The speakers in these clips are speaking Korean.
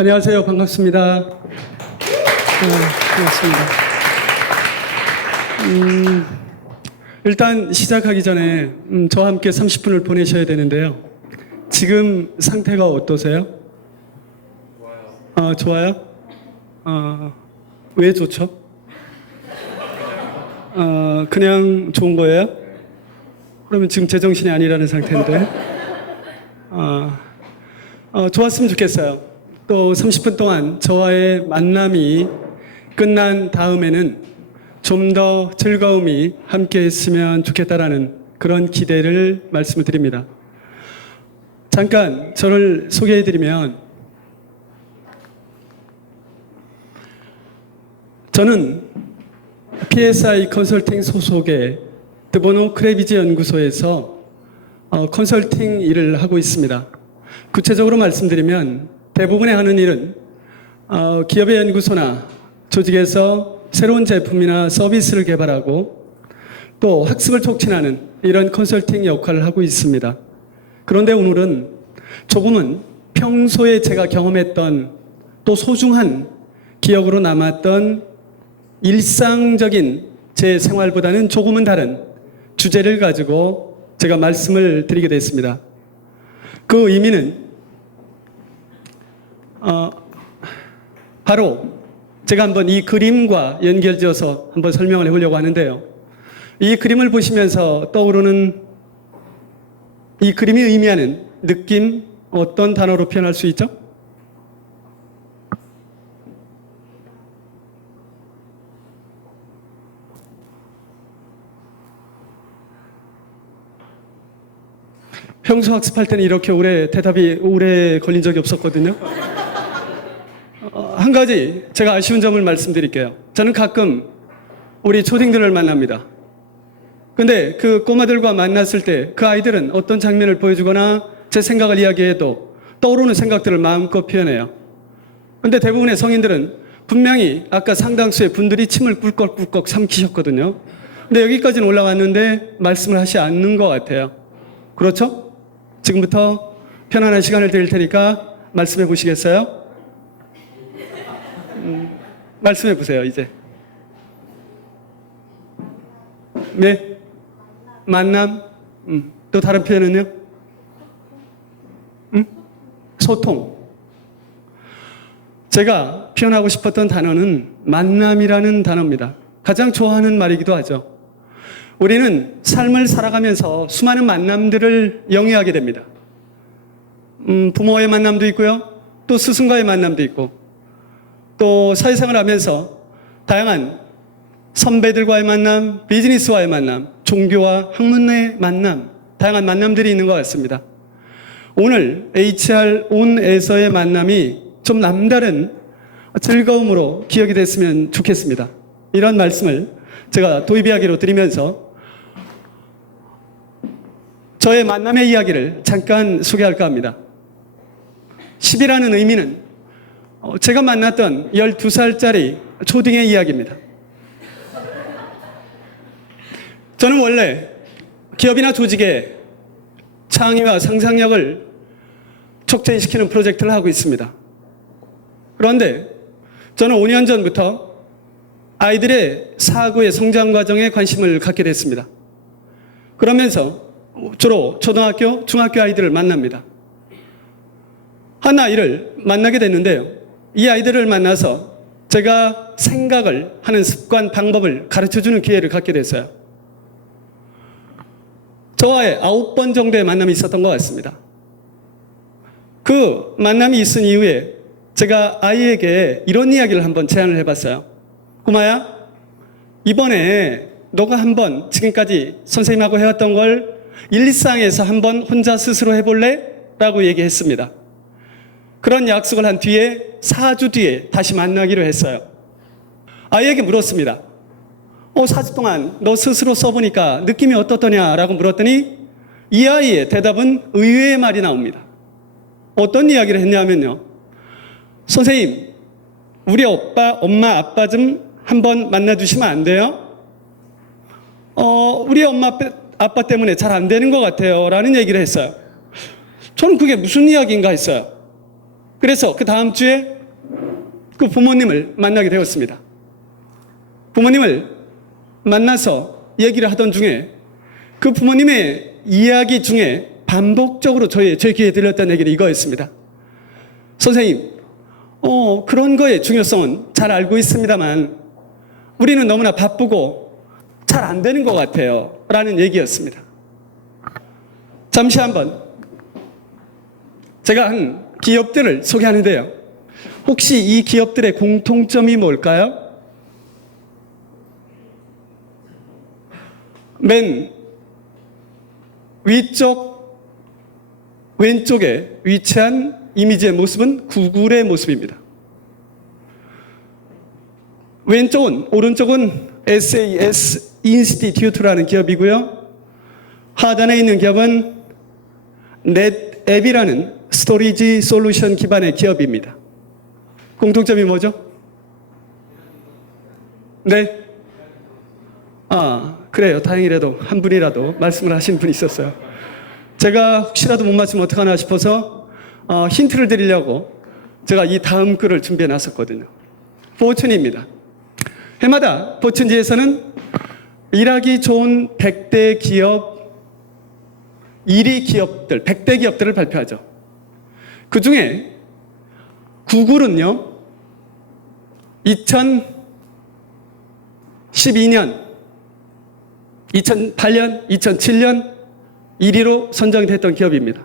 안녕하세요. 반갑습니다. 반갑습니다. 일단 시작하기 전에 저와 함께 30분을 보내셔야 되는데요. 지금 상태가 어떠세요? 좋아요? 왜 좋죠? 그냥 좋은 거예요? 그러면 지금 제정신이 아니라는 상태인데. 좋았으면 좋겠어요. 또 30분 동안 저와의 만남이 끝난 다음에는 좀 더 즐거움이 함께 했으면 좋겠다라는 그런 기대를 말씀을 드립니다. 잠깐 저를 소개해 드리면, 저는 PSI 컨설팅 소속의 드보노 크레비지 연구소에서 컨설팅 일을 하고 있습니다. 구체적으로 말씀드리면 대부분의 하는 일은 기업의 연구소나 조직에서 새로운 제품이나 서비스를 개발하고 또 학습을 촉진하는 이런 컨설팅 역할을 하고 있습니다. 그런데 오늘은 조금은 평소에 제가 경험했던 또 소중한 기억으로 남았던 일상적인 제 생활보다는 조금은 다른 주제를 가지고 제가 말씀을 드리게 됐습니다. 그 의미는 바로 제가 한번 이 그림과 연결지어서 한번 설명을 해보려고 하는데요. 이 그림을 보시면서 떠오르는 이 그림이 의미하는 느낌, 어떤 단어로 표현할 수 있죠? 평소 학습할 때는 이렇게 대답이 오래 걸린 적이 없었거든요. 한 가지 제가 아쉬운 점을 말씀드릴게요. 저는 가끔 우리 초딩들을 만납니다. 근데 그 꼬마들과 만났을 때 그 아이들은 어떤 장면을 보여주거나 제 생각을 이야기해도 떠오르는 생각들을 마음껏 표현해요. 근데 대부분의 성인들은 분명히 아까 상당수의 분들이 침을 꿀꺽꿀꺽 삼키셨거든요. 근데 여기까지는 올라왔는데 말씀을 하지 않는 것 같아요. 그렇죠? 지금부터 편안한 시간을 드릴 테니까 말씀해 보시겠어요? 말씀해 보세요, 이제. 네? 만남? 또 다른 표현은요? 소통. 제가 표현하고 싶었던 단어는 만남이라는 단어입니다. 가장 좋아하는 말이기도 하죠. 우리는 삶을 살아가면서 수많은 만남들을 영위하게 됩니다. 부모와의 만남도 있고요. 또 스승과의 만남도 있고, 또 사회생활을 하면서 다양한 선배들과의 만남, 비즈니스와의 만남, 종교와 학문의 만남, 다양한 만남들이 있는 것 같습니다. 오늘 HR 온에서의 만남이 좀 남다른 즐거움으로 기억이 됐으면 좋겠습니다. 이런 말씀을 제가 도입이야기로 드리면서 저의 만남의 이야기를 잠깐 소개할까 합니다. 10이라는 의미는 제가 만났던 12살짜리 초딩의 이야기입니다. 저는 원래 기업이나 조직의 창의와 상상력을 촉진시키는 프로젝트를 하고 있습니다. 그런데 저는 5년 전부터 아이들의 사고의 성장 과정에 관심을 갖게 됐습니다. 그러면서 주로 초등학교, 중학교 아이들을 만납니다. 한 아이를 만나게 됐는데요. 이 아이들을 만나서 제가 생각을 하는 습관, 방법을 가르쳐주는 기회를 갖게 됐어요. 저와의 9번 정도의 만남이 있었던 것 같습니다. 그 만남이 있은 이후에 제가 아이에게 이런 이야기를 한번 제안을 해봤어요. 꼬마야, 이번에 너가 한번 지금까지 선생님하고 해왔던 걸 일상에서 한번 혼자 스스로 해볼래? 라고 얘기했습니다. 그런 약속을 한 뒤에 4주 뒤에 다시 만나기로 했어요. 아이에게 물었습니다. 4주 동안 너 스스로 써보니까 느낌이 어떻더냐라고 물었더니 이 아이의 대답은 의외의 말이 나옵니다. 어떤 이야기를 했냐면요. 선생님, 우리 엄마, 아빠 좀 한번 만나주시면 안 돼요? 우리 엄마, 아빠 때문에 잘 안 되는 것 같아요. 라는 얘기를 했어요. 저는 그게 무슨 이야기인가 했어요. 그래서 그 다음 주에 그 부모님을 만나게 되었습니다. 부모님을 만나서 얘기를 하던 중에 그 부모님의 이야기 중에 반복적으로 제 귀에 들렸던 얘기는 이거였습니다. 선생님, 그런 거의 중요성은 잘 알고 있습니다만 우리는 너무나 바쁘고 잘 안 되는 것 같아요. 라는 얘기였습니다. 잠시 한번 제가 한 기업들을 소개하는데요. 혹시 이 기업들의 공통점이 뭘까요? 맨 위쪽 왼쪽에 위치한 이미지의 모습은 구글의 모습입니다. 오른쪽은 SAS 인스티튜트라는 기업이고요. 하단에 있는 기업은 넷앱이라는 스토리지 솔루션 기반의 기업입니다. 공통점이 뭐죠? 네. 그래요. 다행이라도 한 분이라도 말씀을 하신 분이 있었어요. 제가 혹시라도 못 맞추면 어떡하나 싶어서 힌트를 드리려고 제가 이 다음 글을 준비해 놨었거든요. 포춘입니다. 해마다 포춘지에서는 일하기 좋은 100대 기업, 1위 기업들, 100대 기업들을 발표하죠. 그 중에 구글은요, 2012년, 2008년, 2007년 1위로 선정이 됐던 기업입니다.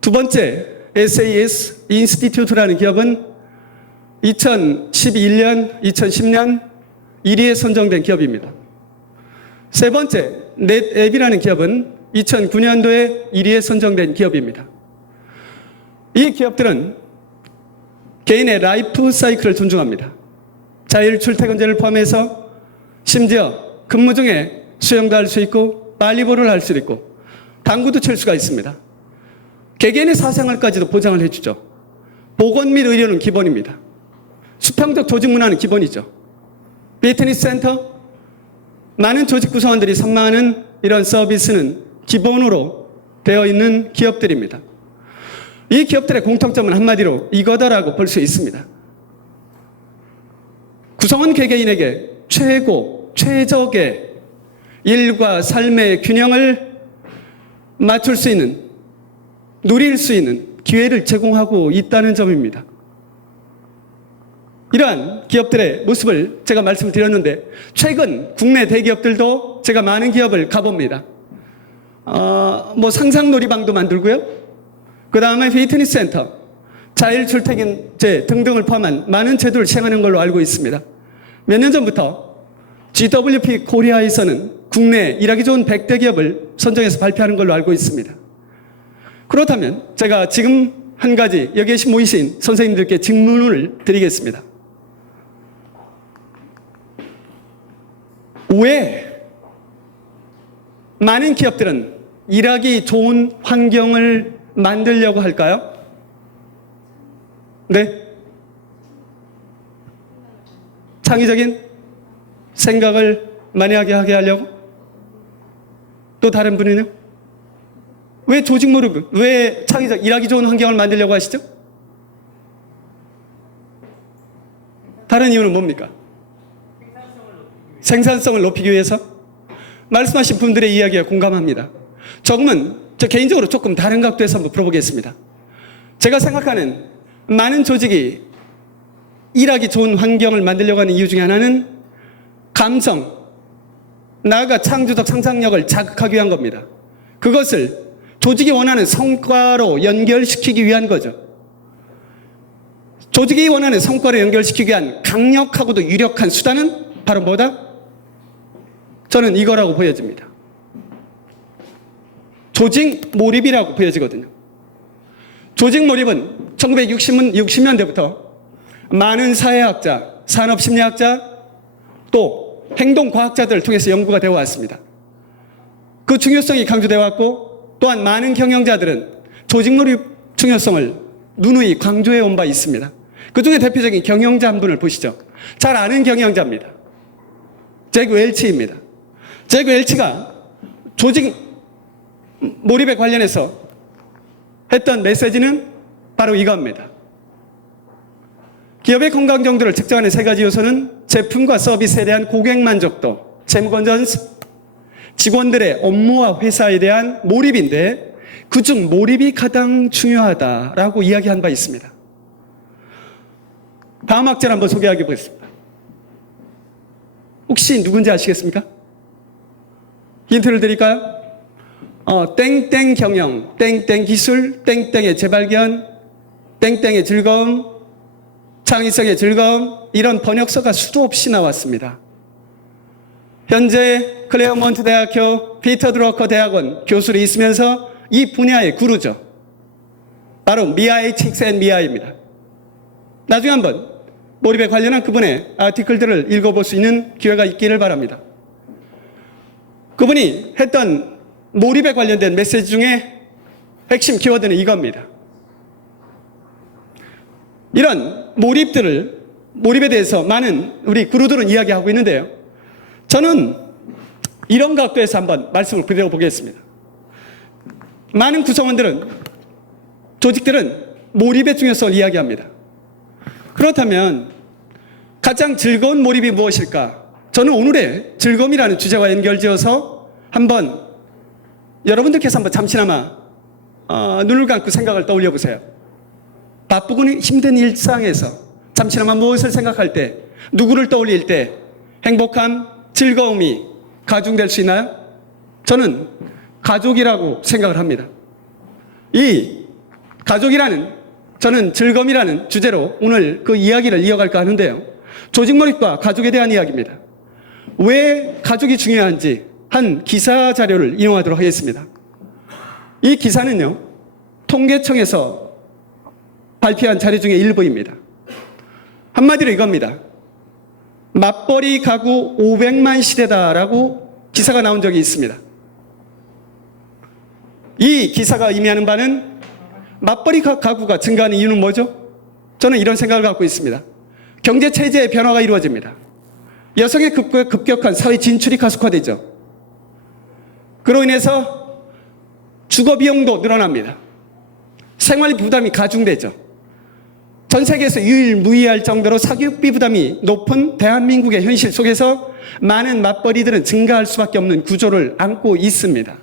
두 번째, SAS 인스티튜트라는 기업은 2011년, 2010년 1위에 선정된 기업입니다. 세 번째, 넷앱이라는 기업은 2009년도에 1위에 선정된 기업입니다. 이 기업들은 개인의 라이프 사이클을 존중합니다. 자율 출퇴근제를 포함해서 심지어 근무 중에 수영도 할 수 있고 발리볼을 할 수 있고 당구도 칠 수가 있습니다. 개개인의 사생활까지도 보장을 해주죠. 보건 및 의료는 기본입니다. 수평적 조직 문화는 기본이죠. 피트니스 센터, 많은 조직 구성원들이 선망하는 이런 서비스는 기본으로 되어 있는 기업들입니다. 이 기업들의 공통점은 한마디로 이거다라고 볼 수 있습니다. 구성원 개개인에게 최적의 일과 삶의 균형을 맞출 수 있는, 누릴 수 있는 기회를 제공하고 있다는 점입니다. 이러한 기업들의 모습을 제가 말씀드렸는데 최근 국내 대기업들도 제가 많은 기업을 가봅니다. 상상놀이방도 만들고요. 그 다음에 피트니스 센터, 자율 출퇴근제 등등을 포함한 많은 제도를 시행하는 걸로 알고 있습니다. 몇 년 전부터 GWP 코리아에서는 국내 일하기 좋은 100대 기업을 선정해서 발표하는 걸로 알고 있습니다. 그렇다면 제가 지금 한 가지 여기 모이신 선생님들께 질문을 드리겠습니다. 왜 많은 기업들은 일하기 좋은 환경을 만들려고 할까요? 네? 창의적인 생각을 많이 하게 하려고? 또 다른 분은요? 왜 조직 모르고, 왜 일하기 좋은 환경을 만들려고 하시죠? 다른 이유는 뭡니까? 생산성을 높이기 위해서? 말씀하신 분들의 이야기에 공감합니다. 조금은 저 개인적으로 조금 다른 각도에서 한번 풀어보겠습니다. 제가 생각하는 많은 조직이 일하기 좋은 환경을 만들려고 하는 이유 중에 하나는 감성, 나아가 창조적 상상력을 자극하기 위한 겁니다. 그것을 조직이 원하는 성과로 연결시키기 위한 거죠. 조직이 원하는 성과로 연결시키기 위한 강력하고도 유력한 수단은 바로 뭐다? 저는 이거라고 보여집니다. 조직 몰입이라고 보여지거든요. 조직 몰입은 1960년대부터 많은 사회학자, 산업심리학자, 또 행동과학자들을 통해서 연구가 되어 왔습니다. 그 중요성이 강조되어 왔고 또한 많은 경영자들은 조직 몰입 중요성을 누누이 강조해 온 바 있습니다. 그 중에 대표적인 경영자 한 분을 보시죠. 잘 아는 경영자입니다. 잭 웰치입니다. 잭 웰치가 조직 몰입에 관련해서 했던 메시지는 바로 이겁니다. 기업의 건강 정도를 측정하는 세 가지 요소는 제품과 서비스에 대한 고객 만족도, 재무 건전성, 직원들의 업무와 회사에 대한 몰입인데 그중 몰입이 가장 중요하다라고 이야기한 바 있습니다. 다음 학자를 한번 소개해 보겠습니다. 혹시 누군지 아시겠습니까? 힌트를 드릴까요? 땡땡 경영, 땡땡 기술, 땡땡의 재발견, 땡땡의 즐거움, 창의성의 즐거움, 이런 번역서가 수도 없이 나왔습니다. 현재 클레어몬트 대학교 피터 드러커 대학원 교수로 있으면서 이 분야의 구루죠. 바로 미아의 칙스 앤 미아입니다. 나중에 한번 몰입에 관련한 그분의 아티클들을 읽어볼 수 있는 기회가 있기를 바랍니다. 그분이 했던 몰입에 관련된 메시지 중에 핵심 키워드는 이겁니다. 이런 몰입에 대해서 많은 우리 구루들은 이야기하고 있는데요. 저는 이런 각도에서 한번 말씀을 드려보겠습니다. 많은 구성원들은, 조직들은 몰입의 중요성을 이야기합니다. 그렇다면 가장 즐거운 몰입이 무엇일까? 저는 오늘의 즐거움이라는 주제와 연결지어서 한번 여러분들께서 한번 잠시나마 눈을 감고 생각을 떠올려 보세요. 바쁘고 힘든 일상에서 잠시나마 무엇을 생각할 때, 누구를 떠올릴 때 행복함, 즐거움이 가중될 수 있나요? 저는 가족이라고 생각을 합니다. 이 가족이라는, 저는 즐거움이라는 주제로 오늘 그 이야기를 이어갈까 하는데요. 조직 몰입과 가족에 대한 이야기입니다. 왜 가족이 중요한지 한 기사 자료를 인용하도록 하겠습니다. 이 기사는요, 통계청에서 발표한 자료 중에 일부입니다. 한마디로 이겁니다. 맞벌이 가구 500만 시대다라고 기사가 나온 적이 있습니다. 이 기사가 의미하는 바는 맞벌이 가구가 증가하는 이유는 뭐죠? 저는 이런 생각을 갖고 있습니다. 경제체제의 변화가 이루어집니다. 여성의 급격한 사회 진출이 가속화되죠. 그로 인해서 주거비용도 늘어납니다. 생활 부담이 가중되죠. 전 세계에서 유일무이할 정도로 사교육비 부담이 높은 대한민국의 현실 속에서 많은 맞벌이들은 증가할 수밖에 없는 구조를 안고 있습니다.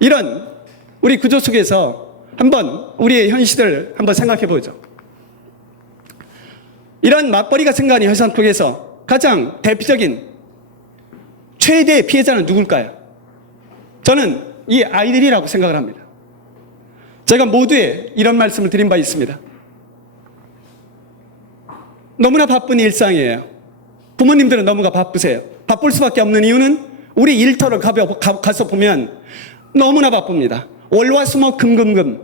이런 우리 구조 속에서 한번 우리의 현실을 한번 생각해 보죠. 이런 맞벌이가 증가하는 현상 속에서 가장 대표적인 최대의 피해자는 누굴까요? 저는 이 아이들이라고 생각을 합니다. 제가 모두에 이런 말씀을 드린 바 있습니다. 너무나 바쁜 일상이에요. 부모님들은 너무나 바쁘세요. 바쁠 수밖에 없는 이유는 우리 일터를 가서 보면 너무나 바쁩니다. 월화수목 금금금.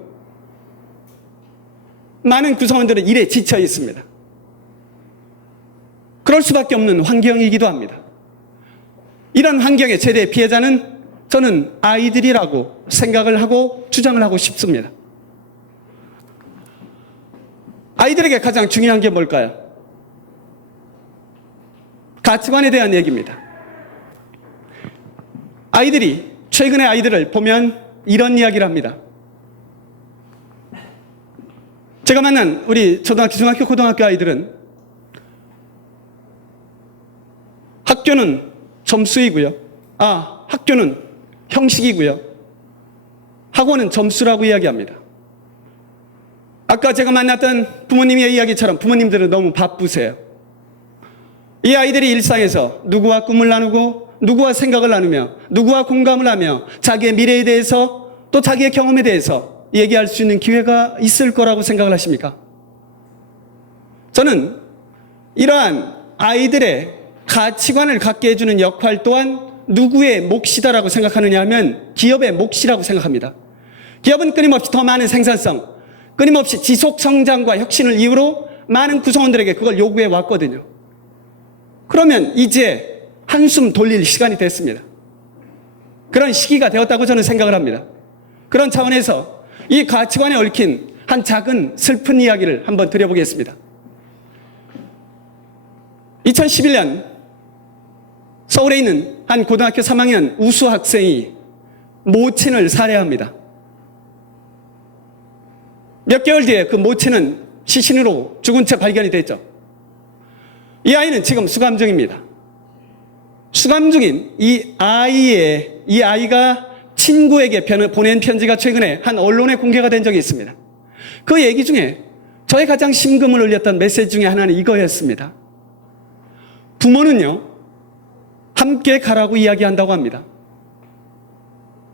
많은 구성원들은 일에 지쳐 있습니다. 그럴 수밖에 없는 환경이기도 합니다. 이런 환경의 최대의 피해자는 저는 아이들이라고 생각을 하고 주장을 하고 싶습니다. 아이들에게 가장 중요한 게 뭘까요? 가치관에 대한 얘기입니다. 최근의 아이들을 보면 이런 이야기를 합니다. 제가 만난 우리 초등학교, 중학교, 고등학교 아이들은 학교는 점수이고요. 학교는 형식이고요. 학원은 점수라고 이야기합니다. 아까 제가 만났던 부모님의 이야기처럼 부모님들은 너무 바쁘세요. 이 아이들이 일상에서 누구와 꿈을 나누고 누구와 생각을 나누며 누구와 공감을 하며 자기의 미래에 대해서 또 자기의 경험에 대해서 얘기할 수 있는 기회가 있을 거라고 생각을 하십니까? 저는 이러한 아이들의 가치관을 갖게 해주는 역할 또한 누구의 몫이다라고 생각하느냐 하면 기업의 몫이라고 생각합니다. 기업은 끊임없이 더 많은 생산성, 끊임없이 지속 성장과 혁신을 이유로 많은 구성원들에게 그걸 요구해 왔거든요. 그러면 이제 한숨 돌릴 시간이 됐습니다. 그런 시기가 되었다고 저는 생각을 합니다. 그런 차원에서 이 가치관에 얽힌 한 작은 슬픈 이야기를 한번 드려보겠습니다. 2011년 서울에 있는 한 고등학교 3학년 우수 학생이 모친을 살해합니다. 몇 개월 뒤에 그 모체는 시신으로 죽은 채 발견이 됐죠. 이 아이는 지금 수감 중입니다. 수감 중인 이 아이가 친구에게 보낸 편지가 최근에 한 언론에 공개가 된 적이 있습니다. 그 얘기 중에 저의 가장 심금을 울렸던 메시지 중에 하나는 이거였습니다. 부모는요, 함께 가라고 이야기한다고 합니다.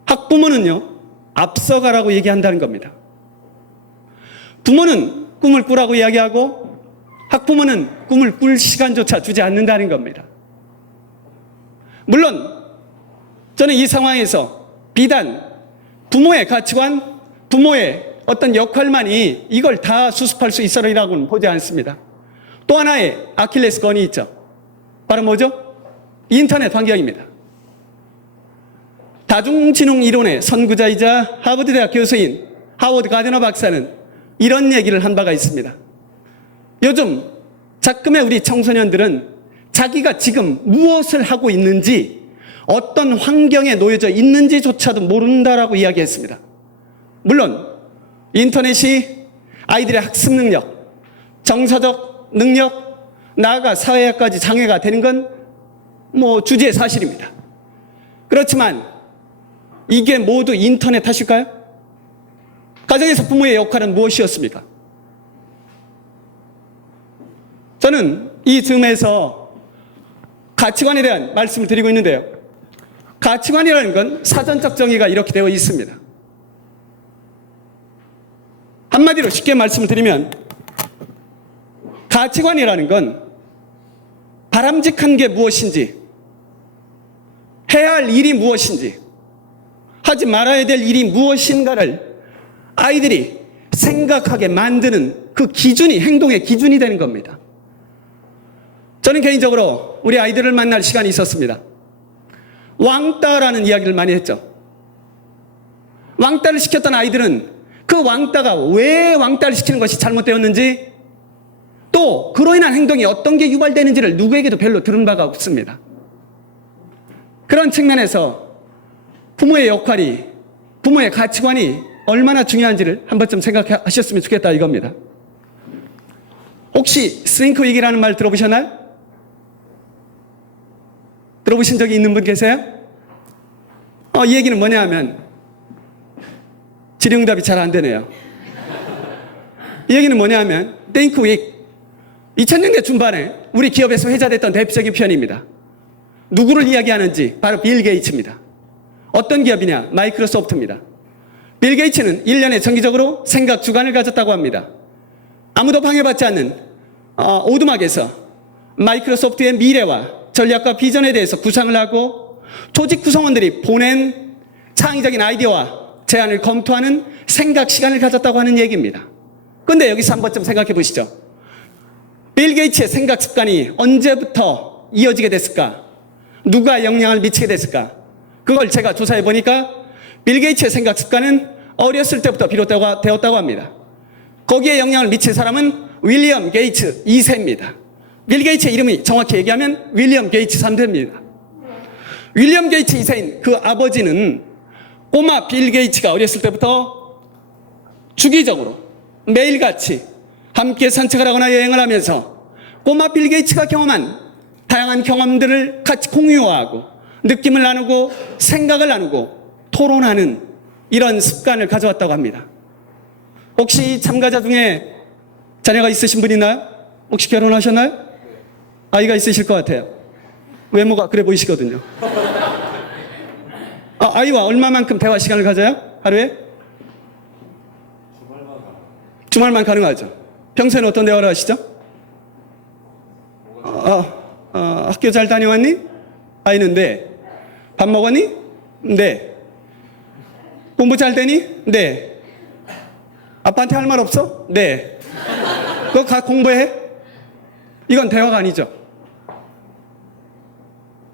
학부모는요, 앞서가라고 얘기한다는 겁니다. 부모는 꿈을 꾸라고 이야기하고 학부모는 꿈을 꿀 시간조차 주지 않는다는 겁니다. 물론 저는 이 상황에서 비단 부모의 가치관, 부모의 어떤 역할만이 이걸 다 수습할 수 있으리라고는 보지 않습니다. 또 하나의 아킬레스건이 있죠. 바로 뭐죠? 인터넷 환경입니다. 다중지능 이론의 선구자이자 하버드 대학 교수인 하워드 가드너 박사는 이런 얘기를 한 바가 있습니다. 요즘 작금의 우리 청소년들은 자기가 지금 무엇을 하고 있는지, 어떤 환경에 놓여져 있는지조차도 모른다라고 이야기했습니다. 물론 인터넷이 아이들의 학습 능력, 정서적 능력, 나아가 사회학까지 장애가 되는 건 주지의 사실입니다. 그렇지만 이게 모두 인터넷 탓일까요? 가정에서 부모의 역할은 무엇이었습니까? 저는 이 즈음에서 가치관에 대한 말씀을 드리고 있는데요. 가치관이라는 건 사전적 정의가 이렇게 되어 있습니다. 한마디로 쉽게 말씀을 드리면 가치관이라는 건 바람직한 게 무엇인지, 해야 할 일이 무엇인지, 하지 말아야 될 일이 무엇인가를 아이들이 생각하게 만드는 그 기준이, 행동의 기준이 되는 겁니다. 저는 개인적으로 우리 아이들을 만날 시간이 있었습니다. 왕따라는 이야기를 많이 했죠. 왕따를 시켰던 아이들은 그 왕따가 왜 왕따를 시키는 것이 잘못되었는지, 또 그로 인한 행동이 어떤 게 유발되는지를 누구에게도 별로 들은 바가 없습니다. 그런 측면에서 부모의 역할이, 부모의 가치관이 얼마나 중요한지를 한 번쯤 생각하셨으면 좋겠다 이겁니다. 혹시 스링크 위기라는 말 들어보셨나요? 들어보신 적이 있는 분 계세요? 이 얘기는 뭐냐 하면, 질의응답이 잘 안 되네요. 이 얘기는 뭐냐 하면, think weak. 2000년대 중반에 우리 기업에서 회자됐던 대표적인 표현입니다. 누구를 이야기하는지 바로 빌 게이츠입니다. 어떤 기업이냐? 마이크로소프트입니다. 빌 게이츠는 1년에 정기적으로 생각 주간을 가졌다고 합니다. 아무도 방해받지 않는 오두막에서 마이크로소프트의 미래와 전략과 비전에 대해서 구상을 하고 조직 구성원들이 보낸 창의적인 아이디어와 제안을 검토하는 생각 시간을 가졌다고 하는 얘기입니다. 그런데 여기서 한 번쯤 생각해 보시죠. 빌 게이츠의 생각 습관이 언제부터 이어지게 됐을까? 누가 영향을 미치게 됐을까? 그걸 제가 조사해 보니까 빌 게이츠의 생각 습관은 어렸을 때부터 비롯되었다고 합니다. 거기에 영향을 미친 사람은 윌리엄 게이츠 2세입니다. 빌 게이츠의 이름이 정확히 얘기하면 윌리엄 게이츠 3세입니다. 윌리엄 게이츠 2세인 그 아버지는 꼬마 빌 게이츠가 어렸을 때부터 주기적으로 매일같이 함께 산책을 하거나 여행을 하면서 꼬마 빌 게이츠가 경험한 다양한 경험들을 같이 공유하고 느낌을 나누고 생각을 나누고 토론하는 이런 습관을 가져왔다고 합니다. 혹시 참가자 중에 자녀가 있으신 분 있나요? 혹시 결혼하셨나요? 아이가 있으실 것 같아요. 외모가 그래 보이시거든요. 아이와 얼마만큼 대화 시간을 가져요? 하루에? 주말만 가능하죠. 평소에는 어떤 대화를 하시죠? 학교 잘 다녀왔니? 아이는 네. 밥 먹었니? 네. 공부 잘 되니? 네. 아빠한테 할 말 없어? 네. 그거 가 공부해? 이건 대화가 아니죠.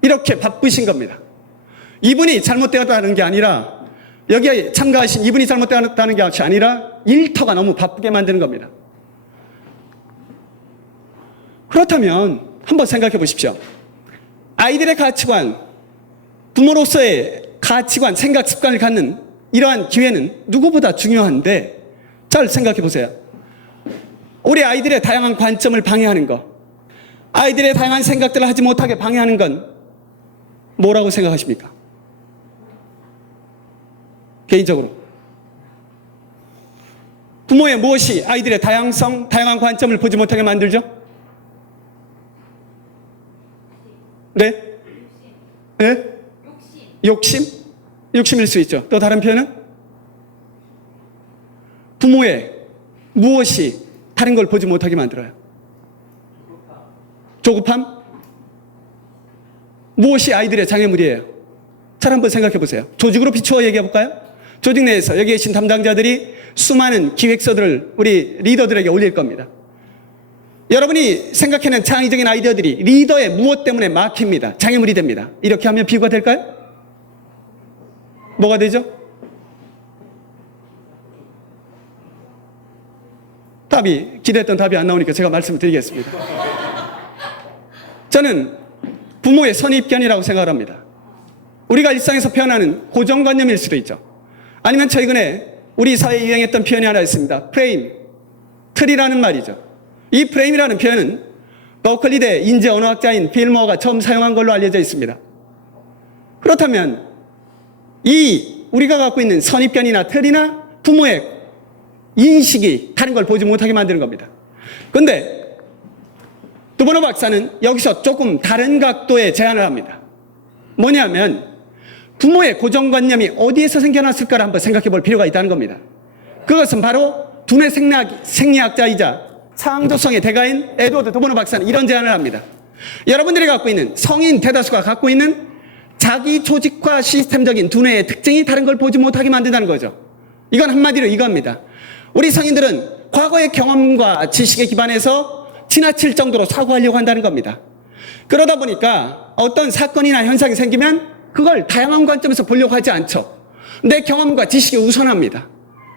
이렇게 바쁘신 겁니다. 이분이 잘못되었다는 게 아니라, 여기에 참가하신 이분이 잘못되었다는 게 아니라 일터가 너무 바쁘게 만드는 겁니다. 그렇다면 한번 생각해 보십시오. 아이들의 가치관, 부모로서의 가치관, 생각 습관을 갖는 이러한 기회는 누구보다 중요한데 잘 생각해 보세요. 우리 아이들의 다양한 관점을 방해하는 것, 아이들의 다양한 생각들을 하지 못하게 방해하는 건 뭐라고 생각하십니까? 개인적으로. 부모의 무엇이 아이들의 다양성, 다양한 관점을 보지 못하게 만들죠? 네? 네? 욕심? 욕심일 수 있죠. 또 다른 표현은? 부모의 무엇이 다른 걸 보지 못하게 만들어요? 조급함? 무엇이 아이들의 장애물이에요? 잘 한번 생각해 보세요. 조직으로 비추어 얘기해 볼까요? 조직 내에서 여기 계신 담당자들이 수많은 기획서들을 우리 리더들에게 올릴 겁니다. 여러분이 생각해낸 창의적인 아이디어들이 리더의 무엇 때문에 막힙니다. 장애물이 됩니다. 이렇게 하면 비유가 될까요? 뭐가 되죠? 기대했던 답이 안 나오니까 제가 말씀을 드리겠습니다. 저는 부모의 선입견이라고 생각을 합니다. 우리가 일상에서 표현하는 고정관념일 수도 있죠. 아니면 최근에 우리 사회에 유행했던 표현이 하나 있습니다. 프레임, 틀이라는 말이죠. 이 프레임이라는 표현은 버클리대 인재 언어학자인 빌 머어가 처음 사용한 걸로 알려져 있습니다. 그렇다면 우리가 갖고 있는 선입견이나 틀이나 부모의 인식이 다른 걸 보지 못하게 만드는 겁니다. 그런데 두버너 박사는 여기서 조금 다른 각도의 제안을 합니다. 뭐냐면 부모의 고정관념이 어디에서 생겨났을까를 한번 생각해 볼 필요가 있다는 겁니다. 그것은 바로 두뇌 생리학자이자 창조성의 대가인 에드워드 두버너 박사는 이런 제안을 합니다. 여러분들이 갖고 있는 성인 대다수가 갖고 있는 자기 조직화 시스템적인 두뇌의 특징이 다른 걸 보지 못하게 만든다는 거죠. 이건 한마디로 이겁니다. 우리 성인들은 과거의 경험과 지식에 기반해서 지나칠 정도로 사고하려고 한다는 겁니다. 그러다 보니까 어떤 사건이나 현상이 생기면 그걸 다양한 관점에서 보려고 하지 않죠. 내 경험과 지식이 우선합니다.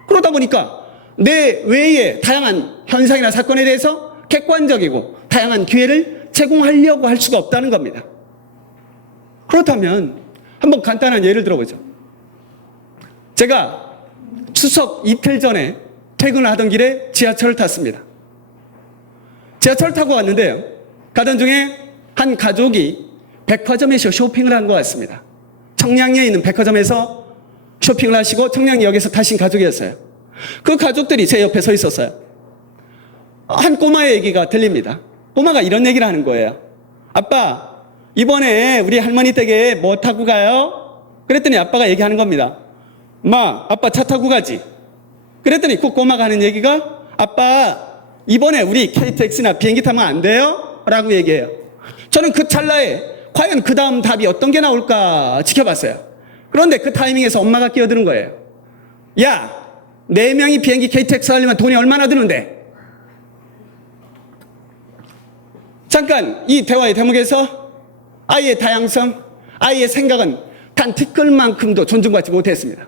그러다 보니까 내 외의 다양한 현상이나 사건에 대해서 객관적이고 다양한 기회를 제공하려고 할 수가 없다는 겁니다. 그렇다면 한번 간단한 예를 들어보죠. 제가 추석 이틀 전에 퇴근을 하던 길에 지하철을 탔습니다. 지하철을 타고 왔는데요. 가던 중에 한 가족이 백화점에서 쇼핑을 한 것 같습니다. 청량리에 있는 백화점에서 쇼핑을 하시고 청량리역에서 타신 가족이었어요. 그 가족들이 제 옆에 서 있었어요. 한 꼬마의 얘기가 들립니다. 꼬마가 이런 얘기를 하는 거예요. 아빠, 이번에 우리 할머니 댁에 뭐 타고 가요? 그랬더니 아빠가 얘기하는 겁니다. 마, 아빠 차 타고 가지. 그랬더니 그 꼬마가 하는 얘기가 아빠, 이번에 우리 KTX나 비행기 타면 안 돼요? 라고 얘기해요. 저는 그 찰나에 과연 그 다음 답이 어떤 게 나올까 지켜봤어요. 그런데 그 타이밍에서 엄마가 끼어드는 거예요. 야, 4명이 비행기 KTX 하려면 돈이 얼마나 드는데? 잠깐 이 대화의 대목에서 아이의 다양성, 아이의 생각은 단 티끌만큼도 존중받지 못했습니다.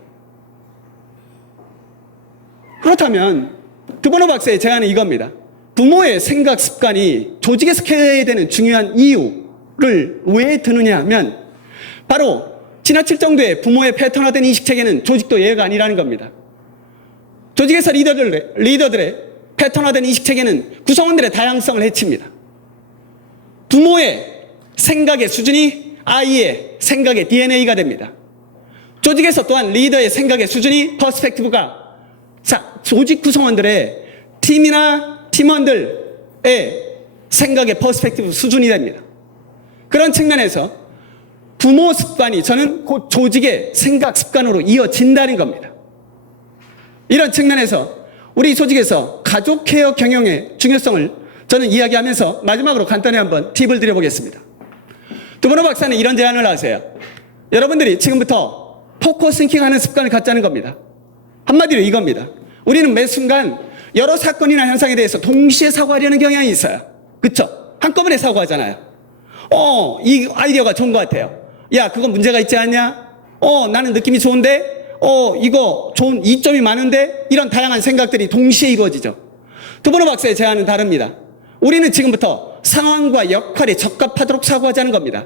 그렇다면 두버너 박사의 제안은 이겁니다. 부모의 생각 습관이 조직에서 케어해야 되는 중요한 이유를 왜 드느냐 하면 바로 지나칠 정도의 부모의 패턴화된 인식체계는 조직도 예외가 아니라는 겁니다. 조직에서 리더들의 패턴화된 인식체계는 구성원들의 다양성을 해칩니다. 부모의 생각의 수준이 아이의 생각의 DNA가 됩니다. 조직에서 또한 리더의 생각의 수준이 퍼스펙티브가 조직 구성원들의 팀이나 팀원들의 생각의 퍼스펙티브 수준이 됩니다. 그런 측면에서 부모 습관이 저는 곧 조직의 생각 습관으로 이어진다는 겁니다. 이런 측면에서 우리 조직에서 가족 케어 경영의 중요성을 저는 이야기하면서 마지막으로 간단히 한번 팁을 드려보겠습니다. 두버너 박사는 이런 제안을 하세요. 여러분들이 지금부터 포커스 싱킹하는 습관을 갖자는 겁니다. 한마디로 이겁니다. 우리는 매 순간 여러 사건이나 현상에 대해서 동시에 사고하려는 경향이 있어요. 그쵸? 한꺼번에 사고하잖아요. 이 아이디어가 좋은 것 같아요. 야, 그건 문제가 있지 않냐? 나는 느낌이 좋은데? 이거 좋은 이점이 많은데? 이런 다양한 생각들이 동시에 이루어지죠. 두버너 박사의 제안은 다릅니다. 우리는 지금부터 상황과 역할에 적합하도록 사고하자는 겁니다.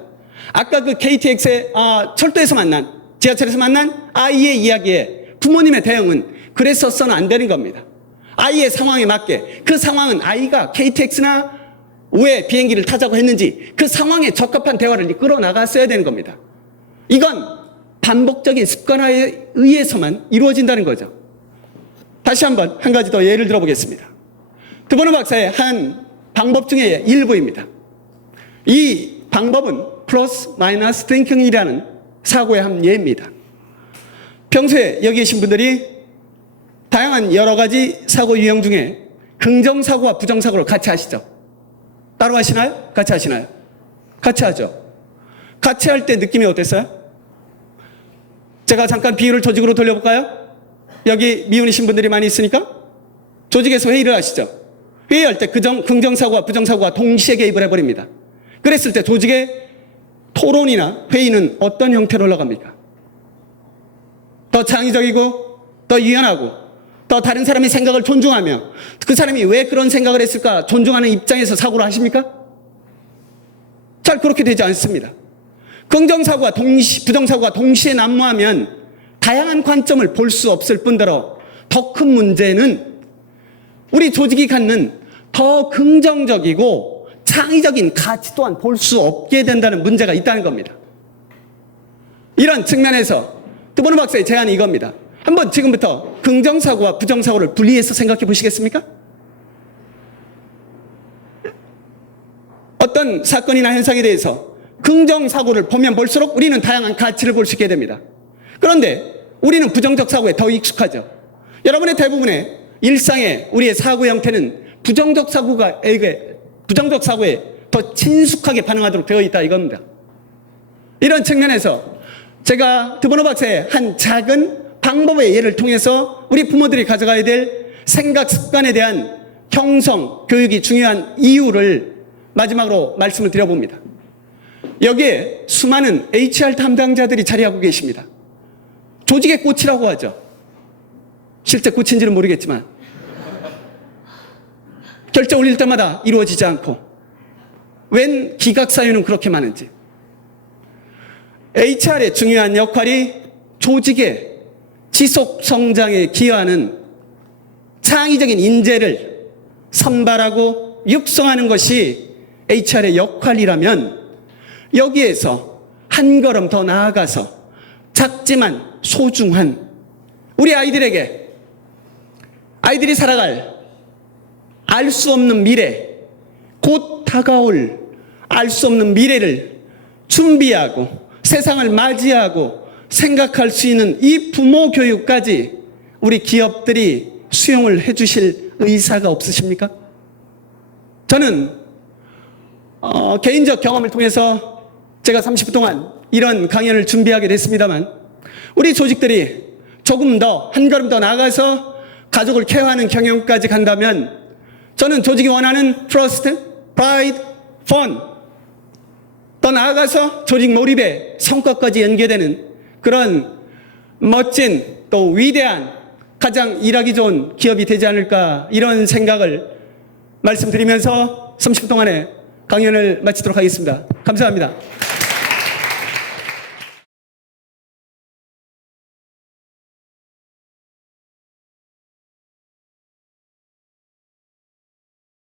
아까 그 KTX에 철도에서 만난, 지하철에서 만난 아이의 이야기에 부모님의 대응은 그랬었어는 안 되는 겁니다. 아이의 상황에 맞게, 그 상황은 아이가 KTX나 왜 비행기를 타자고 했는지 그 상황에 적합한 대화를 이끌어 나갔어야 되는 겁니다. 이건 반복적인 습관화에 의해서만 이루어진다는 거죠. 다시 한번 한 가지 더 예를 들어보겠습니다. 드보노 박사의 한 방법 중에 일부입니다. 이 방법은 플러스 마이너스 띵킹이라는 사고의 한 예입니다. 평소에 여기 계신 분들이 다양한 여러 가지 사고 유형 중에 긍정사고와 부정사고를 같이 하시죠? 따로 하시나요? 같이 하시나요? 같이 하죠. 같이 할 때 느낌이 어땠어요? 제가 잠깐 비유를 조직으로 돌려볼까요? 여기 미혼이신 분들이 많이 있으니까 조직에서 회의를 하시죠. 회의할 때 긍정사고와 부정사고가 동시에 개입을 해버립니다. 그랬을 때 조직의 토론이나 회의는 어떤 형태로 흘러갑니까? 더 창의적이고 더 유연하고 더 다른 사람의 생각을 존중하며 그 사람이 왜 그런 생각을 했을까 존중하는 입장에서 사고를 하십니까? 잘 그렇게 되지 않습니다. 긍정사고와 부정사고가 동시에 난무하면 다양한 관점을 볼 수 없을 뿐더러 더 큰 문제는 우리 조직이 갖는 더 긍정적이고 창의적인 가치 또한 볼 수 없게 된다는 문제가 있다는 겁니다. 이런 측면에서 드보노 박사의 제안이 이겁니다. 한번 지금부터 긍정사고와 부정사고를 분리해서 생각해 보시겠습니까? 어떤 사건이나 현상에 대해서 긍정사고를 보면 볼수록 우리는 다양한 가치를 볼 수 있게 됩니다. 그런데 우리는 부정적 사고에 더 익숙하죠. 여러분의 대부분의 일상의 우리의 사고 형태는 부정적 사고에 더 친숙하게 반응하도록 되어 있다 이겁니다. 이런 측면에서 제가 드보노 박사의 한 작은 방법의 예를 통해서 우리 부모들이 가져가야 될 생각 습관에 대한 형성, 교육이 중요한 이유를 마지막으로 말씀을 드려봅니다. 여기에 수많은 HR 담당자들이 자리하고 계십니다. 조직의 꽃이라고 하죠. 실제 꽃인지는 모르겠지만 결제 올릴 때마다 이루어지지 않고 웬 기각사유는 그렇게 많은지. HR의 중요한 역할이 조직의 지속 성장에 기여하는 창의적인 인재를 선발하고 육성하는 것이 HR의 역할이라면 여기에서 한 걸음 더 나아가서 작지만 소중한 우리 아이들에게 아이들이 살아갈 알 수 없는 미래, 곧 다가올 알 수 없는 미래를 준비하고 세상을 맞이하고 생각할 수 있는 이 부모 교육까지 우리 기업들이 수용을 해 주실 의사가 없으십니까? 저는 개인적 경험을 통해서 제가 30분 동안 이런 강연을 준비하게 됐습니다만 우리 조직들이 조금 더 한 걸음 더 나아가서 가족을 케어하는 경영까지 간다면 저는 조직이 원하는 트러스트, 프라이드, 펀 더 나아가서 조직 몰입의 성과까지 연계되는 그런 멋진 또 위대한 가장 일하기 좋은 기업이 되지 않을까 이런 생각을 말씀드리면서 30분 동안의 강연을 마치도록 하겠습니다. 감사합니다.